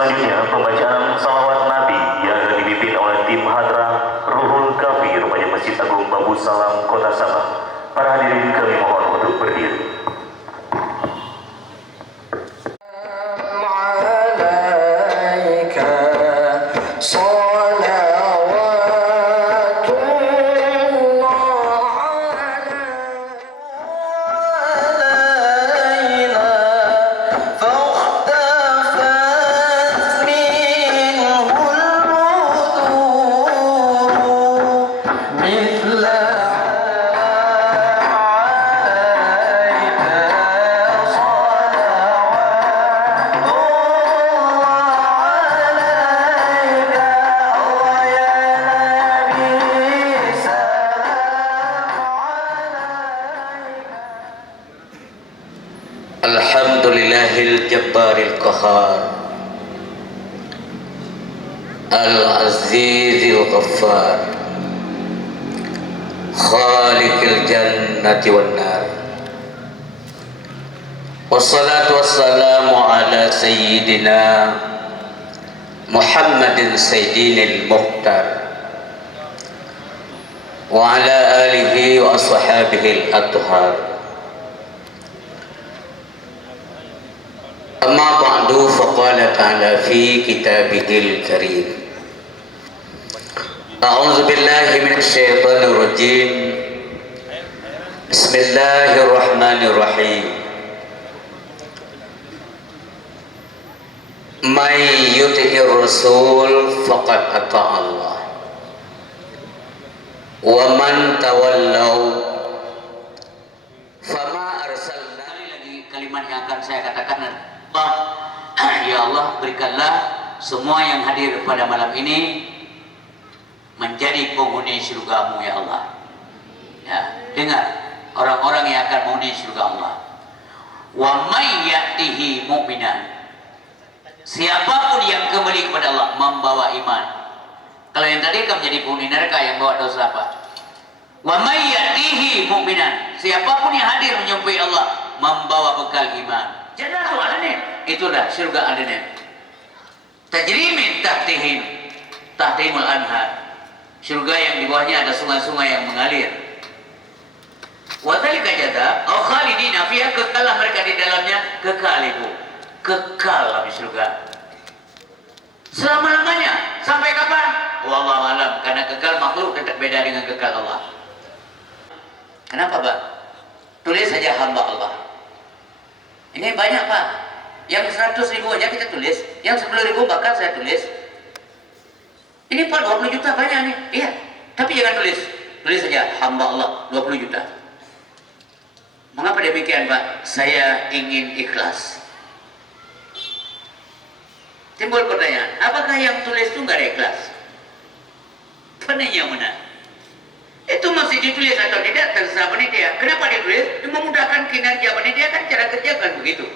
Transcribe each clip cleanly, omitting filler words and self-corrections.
Selanjutnya, pembacaan salawat Nabi yang akan dipimpin oleh tim Hadrah Ruhul Kafi Remaja Masjid Agung Bambu Salam, Kota Sabah. Para hadirin kami mohon untuk berdiri. Alhamdulillahil jabbaril qahar al-azizil ghaffar khaliqil jannati wan nar. Wassalatu wassalamu ala sayyidina Muhammadin sayyidinil muhtar wa ala alihi wa ashabihil athhar. Amma ba'du, faqala ta'ala fi kitabihil karim. A'udzu billahi minasy syaithanir rajim. Bismillahirrahmanirrahim. May yuti'ir rasul faqad ata'a Allah. Wa man tawallaw fama arsalna. Lagi kalimat yang akan saya katakan, ya Allah, berikanlah semua yang hadir pada malam ini menjadi penghuni surga-Mu ya Allah. Ya, dengar, orang-orang yang akan menghuni surga Allah. Wa may ya'tihi mu'minan, siapapun yang kembali kepada Allah membawa iman. Kalau yang tadi kan menjadi penghuni neraka yang bawa dosa apa? Wa may ya'tihi mu'minan, siapapun yang hadir menjumpai Allah membawa bekal iman. Jannatul adnin, itulah surga adnin. Tajri min tahtihimul anhar, surga yang di bawahnya ada sungai-sungai yang mengalir. Wa dzalika jaza au khalidina fiha, kekallah mereka di dalamnya, kekal itu, kekal di surga selama-lamanya. Sampai kapan? Wallahu alam, karena kekal makhluk tetap beda dengan kekal Allah. Kenapa, Pak? Tulis saja hamba Allah. Ini banyak, Pak. Yang 100.000 aja kita tulis, yang 10.000 bahkan saya tulis. Ini Pak 20 juta banyak nih. Iya, tapi jangan tulis. Tulis saja hamba Allah 20 juta. Mengapa demikian, Pak? Saya ingin ikhlas. Timbul pertanyaan, apakah yang tulis itu nggak ada ikhlas? Penanya mana? Itu masih ditulis atau tidak terserah panitia. Kenapa ditulis? Memudahkan kinerja panitia, kan cara kerja kan begitu.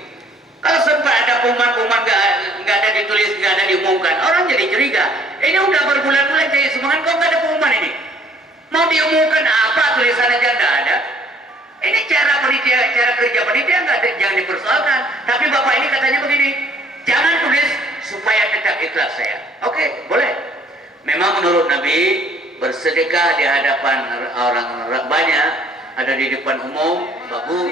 Kalau sempat ada pengumuman nggak ada ditulis, nggak ada diumumkan, orang jadi curiga. Ini udah berbulan-bulan jadi semangat, kok nggak ada pengumuman ini? Mau diumumkan apa, tulisan aja nggak ada. Ini cara panitia, cara kerja panitia nggak ada, jangan dipersoalkan. Tapi bapak ini katanya begini, jangan tulis supaya tetap ikhlas saya. Oke, boleh. Memang menurut Nabi, bersedekah di hadapan orang banyak, ada di depan umum, bagus.